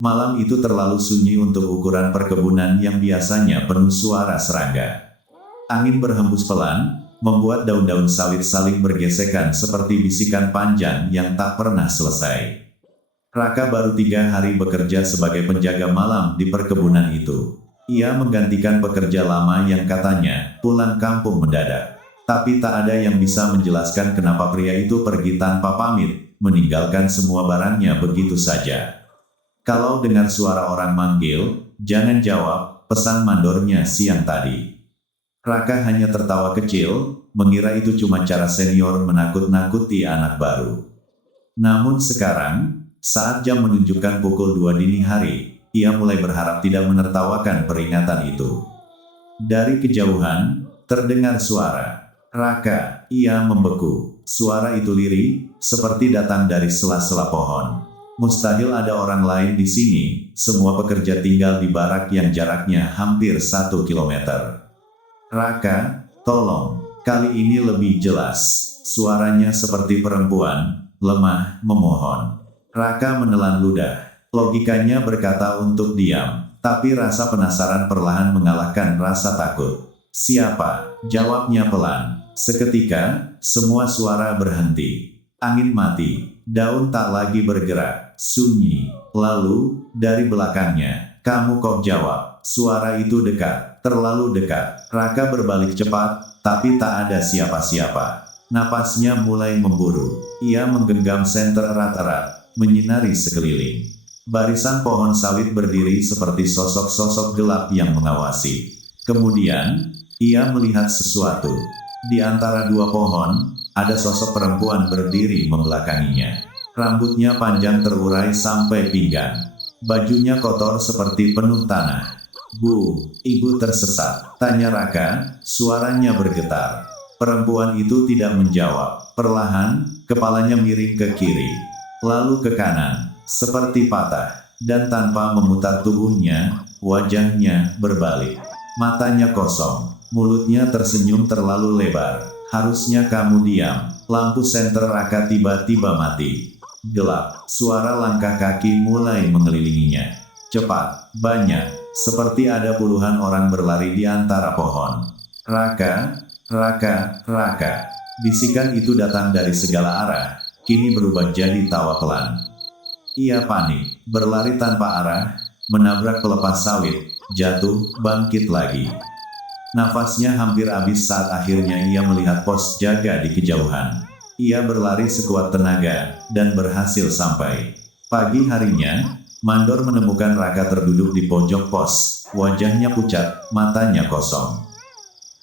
Malam itu terlalu sunyi untuk ukuran perkebunan yang biasanya penuh suara serangga. Angin berhembus pelan, membuat daun-daun sawit saling bergesekan seperti bisikan panjang yang tak pernah selesai. Raka baru 3 hari bekerja sebagai penjaga malam di perkebunan itu. Ia menggantikan pekerja lama yang katanya pulang kampung mendadak. Tapi tak ada yang bisa menjelaskan kenapa pria itu pergi tanpa pamit, meninggalkan semua barangnya begitu saja. Kalau dengar suara orang manggil, jangan jawab, pesan mandornya siang tadi. Raka hanya tertawa kecil, mengira itu cuma cara senior menakut-nakuti anak baru. Namun sekarang, saat jam menunjukkan pukul 2 dini hari, ia mulai berharap tidak menertawakan peringatan itu. Dari kejauhan, terdengar suara. Raka, ia membeku. Suara itu lirih, seperti datang dari sela-sela pohon. Mustahil ada orang lain di sini, semua pekerja tinggal di barak yang jaraknya hampir 1 kilometer. Raka, tolong, kali ini lebih jelas. Suaranya seperti perempuan, lemah, memohon. Raka menelan ludah. Logikanya berkata untuk diam, tapi rasa penasaran perlahan mengalahkan rasa takut. Siapa? Jawabnya pelan. Seketika, semua suara berhenti. Angin mati, daun tak lagi bergerak, sunyi. Lalu, dari belakangnya, kamu kok jawab? Suara itu dekat, terlalu dekat. Raka berbalik cepat, tapi tak ada siapa-siapa. Napasnya mulai memburu. Ia menggenggam senter erat-erat, menyinari sekeliling. Barisan pohon sawit berdiri seperti sosok-sosok gelap yang mengawasi. Kemudian, ia melihat sesuatu. Di antara dua pohon, ada sosok perempuan berdiri membelakanginya. Rambutnya panjang terurai sampai pinggang. Bajunya kotor seperti penuh tanah. Bu, ibu tersesat, tanya Raka, suaranya bergetar. Perempuan itu tidak menjawab. Perlahan, kepalanya miring ke kiri, lalu ke kanan, seperti patah. Dan tanpa memutar tubuhnya, wajahnya berbalik. Matanya kosong, mulutnya tersenyum terlalu lebar. Harusnya kamu diam. Lampu senter Raka tiba-tiba mati. Gelap, suara langkah kaki mulai mengelilinginya. Cepat, banyak, seperti ada puluhan orang berlari di antara pohon. Raka, Raka, Raka. Bisikan itu datang dari segala arah, kini berubah jadi tawa pelan. Ia panik, berlari tanpa arah, menabrak pelepas sawit, jatuh, bangkit lagi. Nafasnya hampir habis saat akhirnya ia melihat pos jaga di kejauhan. Ia berlari sekuat tenaga, dan berhasil sampai. Pagi harinya, mandor menemukan Raka terduduk di pojok pos. Wajahnya pucat, matanya kosong.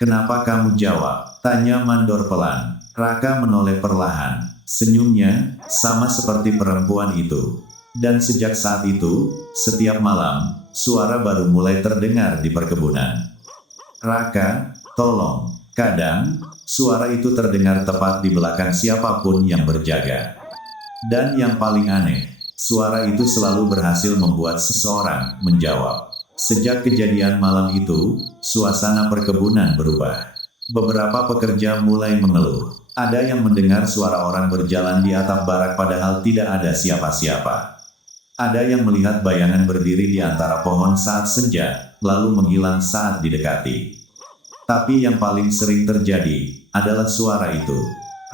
Kenapa kamu jawab? Tanya mandor pelan. Raka menoleh perlahan. Senyumnya, sama seperti perempuan itu. Dan sejak saat itu, setiap malam, suara baru mulai terdengar di perkebunan. Raka, tolong. Kadang, suara itu terdengar tepat di belakang siapapun yang berjaga. Dan yang paling aneh, suara itu selalu berhasil membuat seseorang menjawab. Sejak kejadian malam itu, suasana perkebunan berubah. Beberapa pekerja mulai mengeluh. Ada yang mendengar suara orang berjalan di atap barak padahal tidak ada siapa-siapa. Ada yang melihat bayangan berdiri di antara pohon saat senja, lalu menghilang saat didekati. Tapi yang paling sering terjadi adalah suara itu.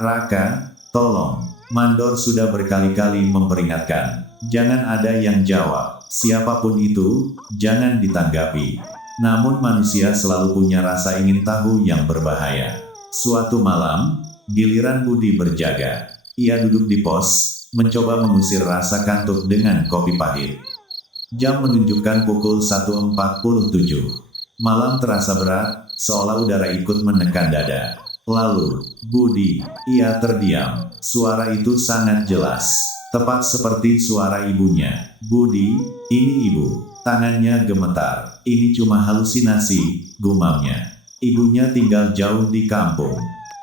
Raka, tolong. Mandor sudah berkali-kali memperingatkan. Jangan ada yang jawab. Siapapun itu, jangan ditanggapi. Namun manusia selalu punya rasa ingin tahu yang berbahaya. Suatu malam, giliran Budi berjaga. Ia duduk di pos, mencoba mengusir rasa kantuk dengan kopi pahit. Jam menunjukkan pukul 1.47. Malam terasa berat, seolah udara ikut menekan dada. Lalu, Budi, ia terdiam. Suara itu sangat jelas. Tepat seperti suara ibunya. Budi, ini ibu. Tangannya gemetar. Ini cuma halusinasi, gumamnya. Ibunya tinggal jauh di kampung.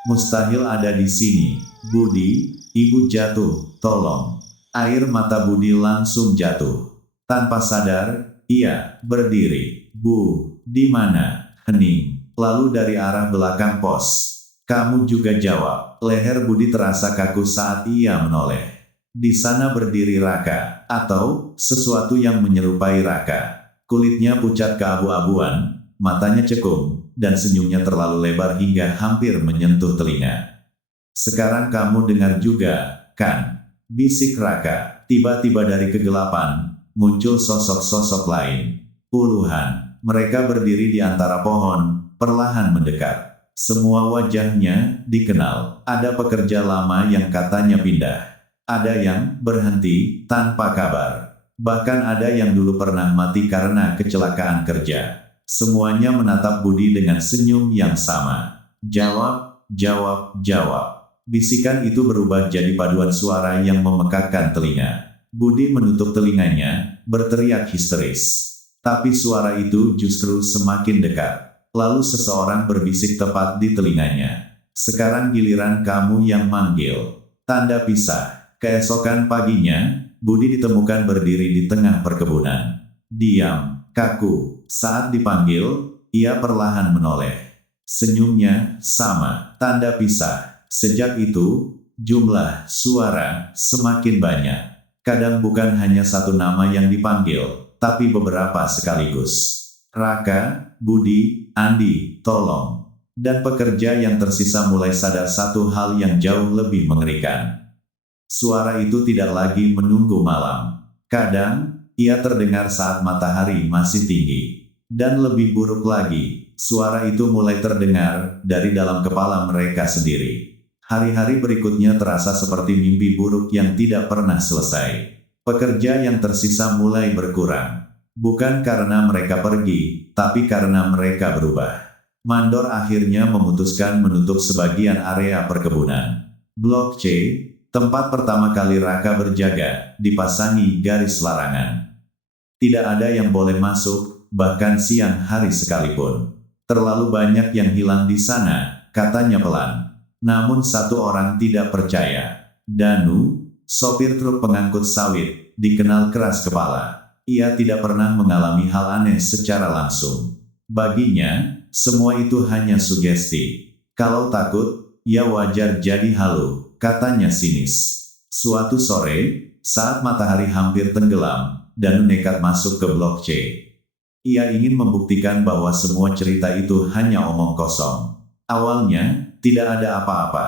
Mustahil ada di sini. Budi, ibu jatuh, tolong. Air mata Budi langsung jatuh. Tanpa sadar, ia berdiri. Bu, di mana? Hening. Lalu dari arah belakang pos. Kamu juga jawab. Leher Budi terasa kaku saat ia menoleh. Di sana berdiri Raka, atau sesuatu yang menyerupai Raka. Kulitnya pucat keabu-abuan, matanya cekung, dan senyumnya terlalu lebar hingga hampir menyentuh telinga. "Sekarang kamu dengar juga, kan?" bisik Raka. Tiba-tiba dari kegelapan, muncul sosok-sosok lain. Puluhan. Mereka berdiri di antara pohon, perlahan mendekat. Semua wajahnya dikenal. Ada pekerja lama yang katanya pindah. Ada yang berhenti tanpa kabar. Bahkan ada yang dulu pernah mati karena kecelakaan kerja. Semuanya menatap Budi dengan senyum yang sama. "Jawab, jawab, jawab." Bisikan itu berubah jadi paduan suara yang memekakkan telinga. Budi menutup telinganya, berteriak histeris. Tapi suara itu justru semakin dekat. Lalu seseorang berbisik tepat di telinganya. "Sekarang giliran kamu yang manggil." Tanda pisah. Keesokan paginya, Budi ditemukan berdiri di tengah perkebunan. Diam, kaku. Saat dipanggil, ia perlahan menoleh. Senyumnya sama, tanda pisah. Sejak itu, jumlah suara semakin banyak. Kadang bukan hanya satu nama yang dipanggil, tapi beberapa sekaligus. "Raka, Budi, Andi, tolong." Dan pekerja yang tersisa mulai sadar satu hal yang jauh lebih mengerikan. Suara itu tidak lagi menunggu malam. Kadang, ia terdengar saat matahari masih tinggi. Dan lebih buruk lagi, suara itu mulai terdengar dari dalam kepala mereka sendiri. Hari-hari berikutnya terasa seperti mimpi buruk yang tidak pernah selesai. Pekerja yang tersisa mulai berkurang. Bukan karena mereka pergi, tapi karena mereka berubah. Mandor akhirnya memutuskan menutup sebagian area perkebunan. Blok C, tempat pertama kali Raka berjaga, dipasangi garis larangan. Tidak ada yang boleh masuk, bahkan siang hari sekalipun. "Terlalu banyak yang hilang di sana," katanya pelan. Namun satu orang tidak percaya. Danu, sopir truk pengangkut sawit, dikenal keras kepala. Ia tidak pernah mengalami hal aneh secara langsung. Baginya, semua itu hanya sugesti. "Kalau takut, ya wajar jadi halu," katanya sinis. Suatu sore, saat matahari hampir tenggelam, Danu nekat masuk ke Blok C. Ia ingin membuktikan bahwa semua cerita itu hanya omong kosong. Awalnya, tidak ada apa-apa.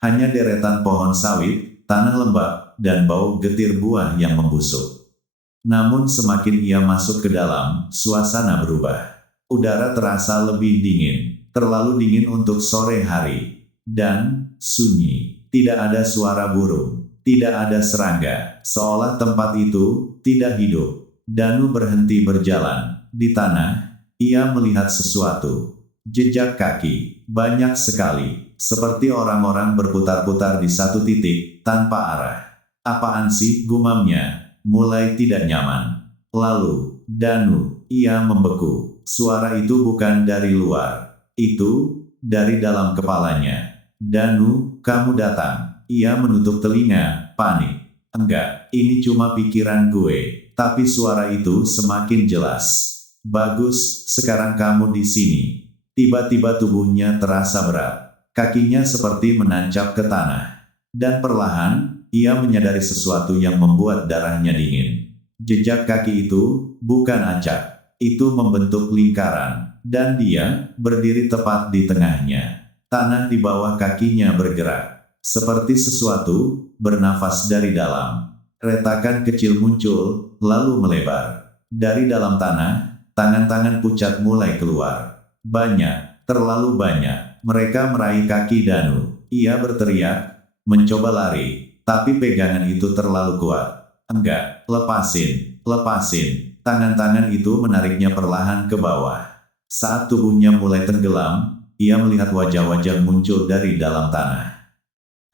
Hanya deretan pohon sawit, tanah lembab, dan bau getir buah yang membusuk. Namun semakin ia masuk ke dalam, suasana berubah. Udara terasa lebih dingin, terlalu dingin untuk sore hari. Dan, sunyi. Tidak ada suara burung, tidak ada serangga, seolah tempat itu tidak hidup. Danu berhenti berjalan. Di tanah, ia melihat sesuatu. Jejak kaki, banyak sekali, seperti orang-orang berputar-putar di satu titik, tanpa arah. "Apaan sih?" gumamnya, mulai tidak nyaman. Lalu, Danu, ia membeku. Suara itu bukan dari luar. Itu, dari dalam kepalanya. "Danu, kamu datang." Ia menutup telinga, panik. "Enggak, ini cuma pikiran gue." Tapi suara itu semakin jelas. "Bagus, sekarang kamu di sini." Tiba-tiba tubuhnya terasa berat. Kakinya seperti menancap ke tanah. Dan perlahan, ia menyadari sesuatu yang membuat darahnya dingin. Jejak kaki itu bukan acak. Itu membentuk lingkaran. Dan dia berdiri tepat di tengahnya. Tanah di bawah kakinya bergerak. Seperti sesuatu bernafas dari dalam. Retakan kecil muncul, lalu melebar. Dari dalam tanah, tangan-tangan pucat mulai keluar. Banyak, terlalu banyak. Mereka meraih kaki Danu. Ia berteriak, mencoba lari, tapi pegangan itu terlalu kuat. "Enggak, lepasin, lepasin." Tangan-tangan itu menariknya perlahan ke bawah. Saat tubuhnya mulai tenggelam, ia melihat wajah-wajah muncul dari dalam tanah.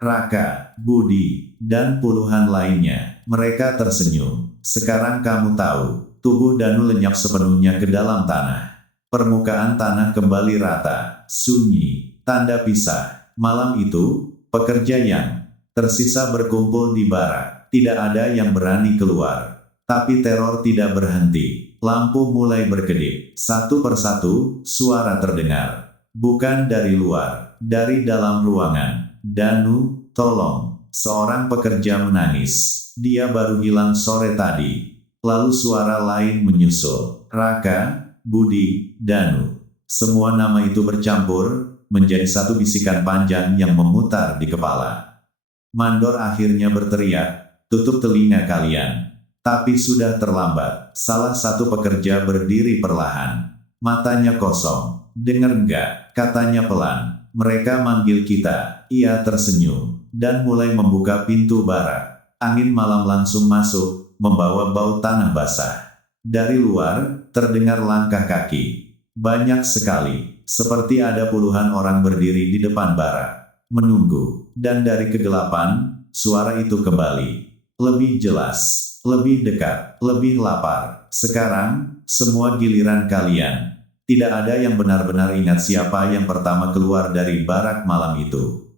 Raka, Budi, dan puluhan lainnya. Mereka tersenyum. "Sekarang kamu tahu." Tubuh Danu lenyap sepenuhnya ke dalam tanah. Permukaan tanah kembali rata, sunyi, tanda pisah. Malam itu, pekerja yang tersisa berkumpul di barak. Tidak ada yang berani keluar. Tapi teror tidak berhenti. Lampu mulai berkedip. Satu persatu, suara terdengar. Bukan dari luar, dari dalam ruangan. "Danu, tolong." Seorang pekerja menangis. Dia baru hilang sore tadi. Lalu suara lain menyusul. Raka, Budi, Danu. Semua nama itu bercampur, menjadi satu bisikan panjang yang memutar di kepala. Mandor akhirnya berteriak, "Tutup telinga kalian." Tapi sudah terlambat. Salah satu pekerja berdiri perlahan. Matanya kosong. "Dengar enggak?" katanya pelan. "Mereka manggil kita." Ia tersenyum, dan mulai membuka pintu barak. Angin malam langsung masuk, membawa bau tanah basah. Dari luar, terdengar langkah kaki. Banyak sekali, seperti ada puluhan orang berdiri di depan barak. Menunggu, dan dari kegelapan, suara itu kembali. Lebih jelas, lebih dekat, lebih lapar. "Sekarang, semua giliran kalian." Tidak ada yang benar-benar ingat siapa yang pertama keluar dari barak malam itu.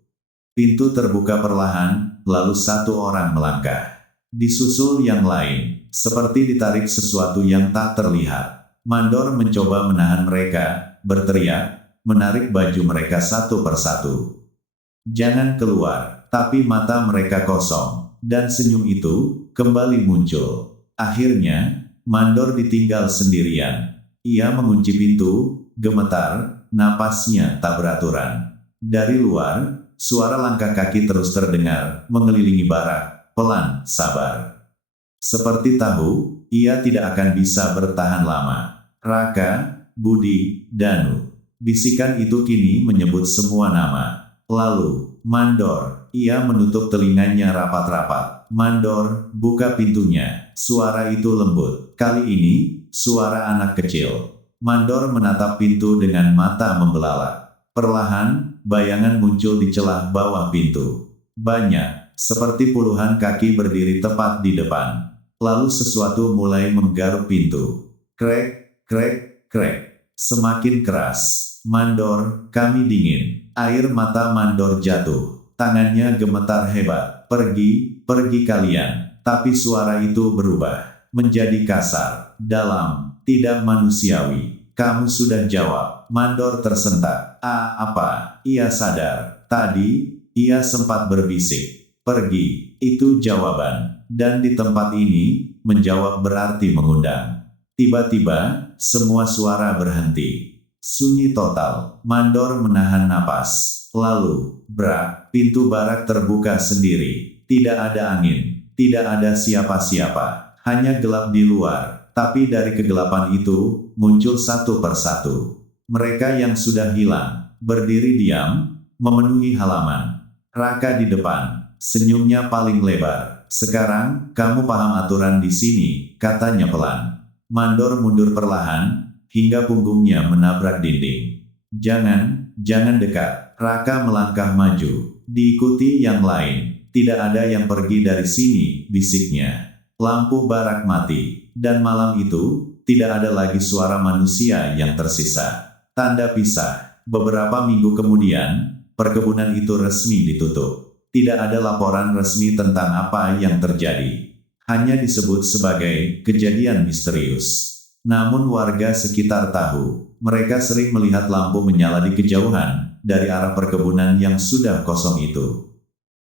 Pintu terbuka perlahan, lalu satu orang melangkah. Disusul yang lain, seperti ditarik sesuatu yang tak terlihat. Mandor mencoba menahan mereka, berteriak, menarik baju mereka satu persatu. "Jangan keluar." Tapi mata mereka kosong, dan senyum itu kembali muncul. Akhirnya, Mandor ditinggal sendirian. Ia mengunci pintu, gemetar, napasnya tak beraturan. Dari luar, suara langkah kaki terus terdengar, mengelilingi barak, pelan, sabar. Seperti tahu, ia tidak akan bisa bertahan lama. "Raka, Budi, Danu." Bisikan itu kini menyebut semua nama. Lalu, "Mandor." Ia menutup telinganya rapat-rapat. "Mandor, buka pintunya." Suara itu lembut. Kali ini, suara anak kecil. Mandor menatap pintu dengan mata membelalak. Perlahan, bayangan muncul di celah bawah pintu. Banyak, seperti puluhan kaki berdiri tepat di depan. Lalu sesuatu mulai menggaruk pintu. Krek, krek, krek. Semakin keras. "Mandor, kami dingin." Air mata Mandor jatuh. Tangannya gemetar hebat. "Pergi, pergi kalian." Tapi suara itu berubah. Menjadi kasar, dalam, tidak manusiawi. "Kamu sudah jawab." Mandor tersentak. Apa?" Ia sadar. Tadi, ia sempat berbisik. "Pergi." Itu jawaban. Dan di tempat ini, menjawab berarti mengundang. Tiba-tiba, semua suara berhenti. Sunyi total. Mandor menahan napas. Lalu, brak, pintu barak terbuka sendiri. Tidak ada angin. Tidak ada siapa-siapa. Hanya gelap di luar, tapi dari kegelapan itu, muncul satu persatu. Mereka yang sudah hilang, berdiri diam, memenuhi halaman. Raka di depan, senyumnya paling lebar. "Sekarang, kamu paham aturan di sini," katanya pelan. Mandor mundur perlahan, hingga punggungnya menabrak dinding. Jangan dekat." Raka melangkah maju, diikuti yang lain. "Tidak ada yang pergi dari sini," bisiknya. Lampu barak mati, dan malam itu, tidak ada lagi suara manusia yang tersisa. Tanda pisah. Beberapa minggu kemudian, perkebunan itu resmi ditutup. Tidak ada laporan resmi tentang apa yang terjadi. Hanya disebut sebagai kejadian misterius. Namun warga sekitar tahu, mereka sering melihat lampu menyala di kejauhan, dari arah perkebunan yang sudah kosong itu.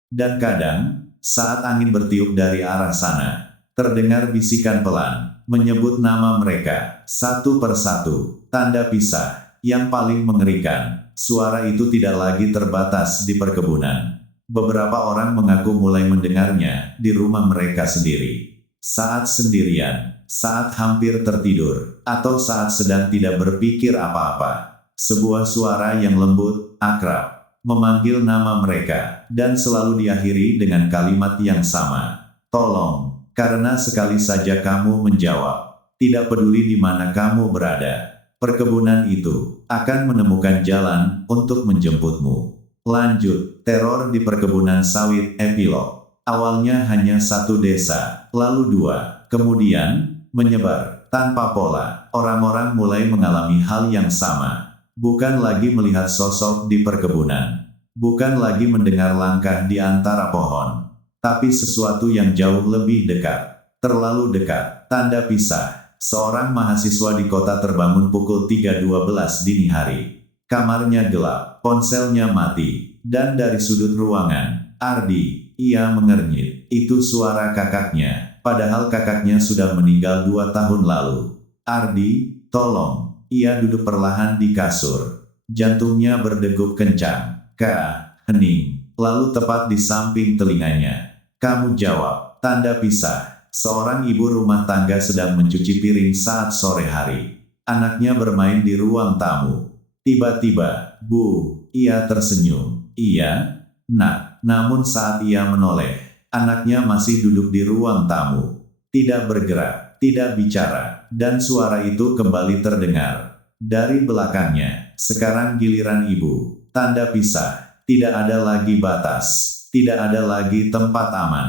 Dan kadang, saat angin bertiup dari arah sana, terdengar bisikan pelan, menyebut nama mereka, satu persatu. Tanda pisah. Yang paling mengerikan, suara itu tidak lagi terbatas di perkebunan. Beberapa orang mengaku mulai mendengarnya di rumah mereka sendiri. Saat sendirian, saat hampir tertidur, atau saat sedang tidak berpikir apa-apa. Sebuah suara yang lembut, akrab, memanggil nama mereka, dan selalu diakhiri dengan kalimat yang sama. "Tolong." Karena sekali saja kamu menjawab, tidak peduli di mana kamu berada, perkebunan itu akan menemukan jalan untuk menjemputmu. Lanjut, teror di perkebunan sawit epilog. Awalnya hanya satu desa, lalu dua, kemudian menyebar tanpa pola. Orang-orang mulai mengalami hal yang sama. Bukan lagi melihat sosok di perkebunan. Bukan lagi mendengar langkah di antara pohon. Tapi sesuatu yang jauh lebih dekat. Terlalu dekat. Tanda pisah. Seorang mahasiswa di kota terbangun pukul 3.12 dini hari. Kamarnya gelap, ponselnya mati, dan dari sudut ruangan, Ardi, ia mengernyit. Itu suara kakaknya, padahal kakaknya sudah meninggal 2 tahun lalu. Ardi, tolong. Ia duduk perlahan di kasur. Jantungnya berdegup kencang. Kak, hening. Lalu tepat di samping telinganya. Kamu jawab. Tanda pisah. Seorang ibu rumah tangga sedang mencuci piring saat sore hari. Anaknya bermain di ruang tamu. Tiba-tiba, Bu, ia tersenyum. Iya, Nak. Namun saat ia menoleh, anaknya masih duduk di ruang tamu. Tidak bergerak, tidak bicara, dan suara itu kembali terdengar. Dari belakangnya, sekarang giliran ibu. Tanda pisah. Tidak ada lagi batas. Tidak ada lagi tempat aman.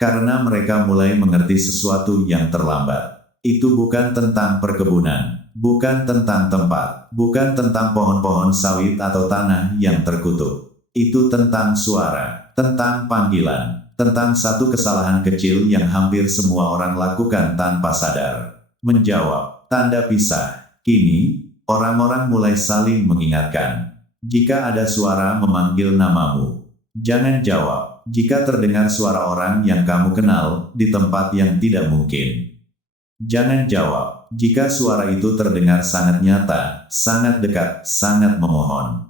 Karena mereka mulai mengerti sesuatu yang terlambat. Itu bukan tentang perkebunan, bukan tentang tempat, bukan tentang pohon-pohon sawit atau tanah yang terkutuk. Itu tentang suara, tentang panggilan, tentang satu kesalahan kecil yang hampir semua orang lakukan tanpa sadar. Menjawab, tanda pisah. Kini, orang-orang mulai saling mengingatkan. Jika ada suara memanggil namamu, jangan jawab. Jika terdengar suara orang yang kamu kenal di tempat yang tidak mungkin, jangan jawab. Jika suara itu terdengar sangat nyata, sangat dekat, sangat memohon,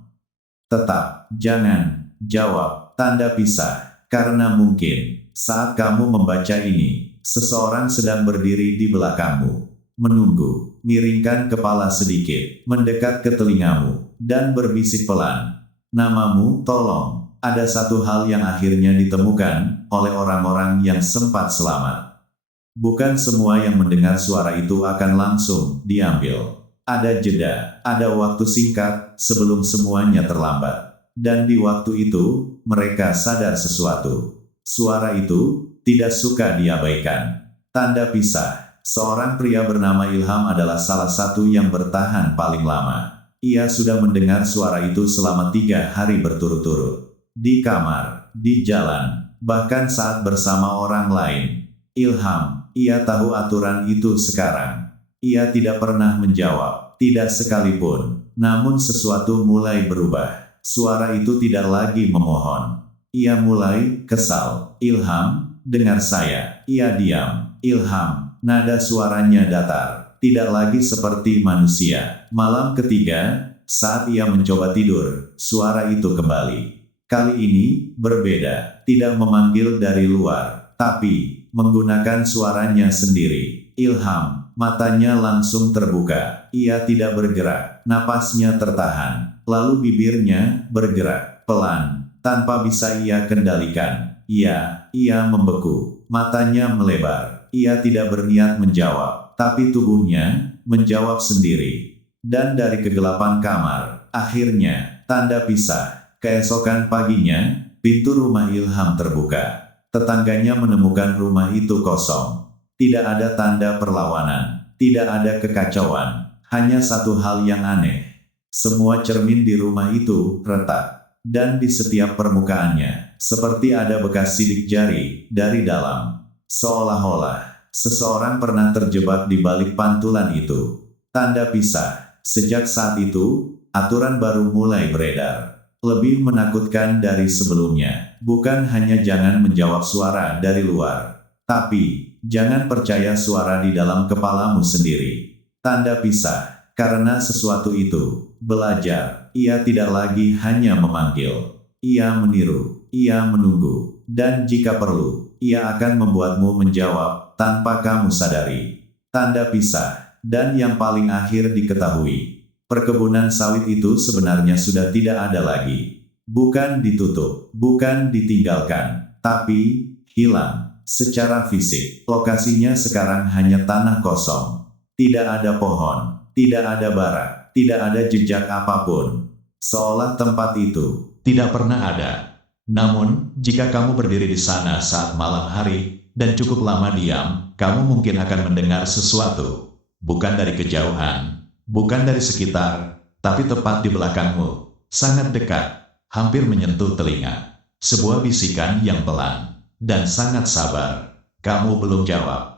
tetap jangan jawab. Tanda pisah. Karena mungkin saat kamu membaca ini, seseorang sedang berdiri di belakangmu, menunggu, miringkan kepala sedikit, mendekat ke telingamu, dan berbisik pelan. Namamu, tolong. Ada satu hal yang akhirnya ditemukan oleh orang-orang yang sempat selamat. Bukan semua yang mendengar suara itu akan langsung diambil. Ada jeda, ada waktu singkat sebelum semuanya terlambat. Dan di waktu itu, mereka sadar sesuatu. Suara itu tidak suka diabaikan. Tanda pisah. Seorang pria bernama Ilham adalah salah satu yang bertahan paling lama. Ia sudah mendengar suara itu selama 3 hari berturut-turut. Di kamar, di jalan, bahkan saat bersama orang lain. Ilham, ia tahu aturan itu sekarang. Ia tidak pernah menjawab, tidak sekalipun. Namun sesuatu mulai berubah. Suara itu tidak lagi memohon. Ia mulai kesal. Ilham, dengar saya. Ia diam. Ilham, nada suaranya datar. Tidak lagi seperti manusia. Malam ketiga, saat ia mencoba tidur, suara itu kembali. Kali ini, berbeda, tidak memanggil dari luar, tapi menggunakan suaranya sendiri. Ilham, matanya langsung terbuka, ia tidak bergerak, napasnya tertahan, lalu bibirnya bergerak, pelan, tanpa bisa ia kendalikan. Ia membeku, matanya melebar, ia tidak berniat menjawab, tapi tubuhnya menjawab sendiri. Dan dari kegelapan kamar, akhirnya, tanda pisah. Keesokan paginya, pintu rumah Ilham terbuka. Tetangganya menemukan rumah itu kosong. Tidak ada tanda perlawanan, tidak ada kekacauan, hanya satu hal yang aneh. Semua cermin di rumah itu retak, dan di setiap permukaannya, seperti ada bekas sidik jari dari dalam. Seolah-olah, seseorang pernah terjebak di balik pantulan itu. Tanda pisah. Sejak saat itu, aturan baru mulai beredar. Lebih menakutkan dari sebelumnya, bukan hanya jangan menjawab suara dari luar, tapi jangan percaya suara di dalam kepalamu sendiri. Tanda pisah. Karena sesuatu itu, belajar, ia tidak lagi hanya memanggil. Ia meniru, ia menunggu, dan jika perlu, ia akan membuatmu menjawab tanpa kamu sadari. Tanda pisah. Dan yang paling akhir diketahui, perkebunan sawit itu sebenarnya sudah tidak ada lagi. Bukan ditutup, bukan ditinggalkan, tapi hilang secara fisik. Lokasinya sekarang hanya tanah kosong. Tidak ada pohon, tidak ada bara, tidak ada jejak apapun. Seolah tempat itu tidak pernah ada. Namun, jika kamu berdiri di sana saat malam hari dan cukup lama diam, kamu mungkin akan mendengar sesuatu. Bukan dari kejauhan, bukan dari sekitar, tapi tepat di belakangmu, sangat dekat, hampir menyentuh telinga. Sebuah bisikan yang pelan, dan sangat sabar. Kamu belum jawab.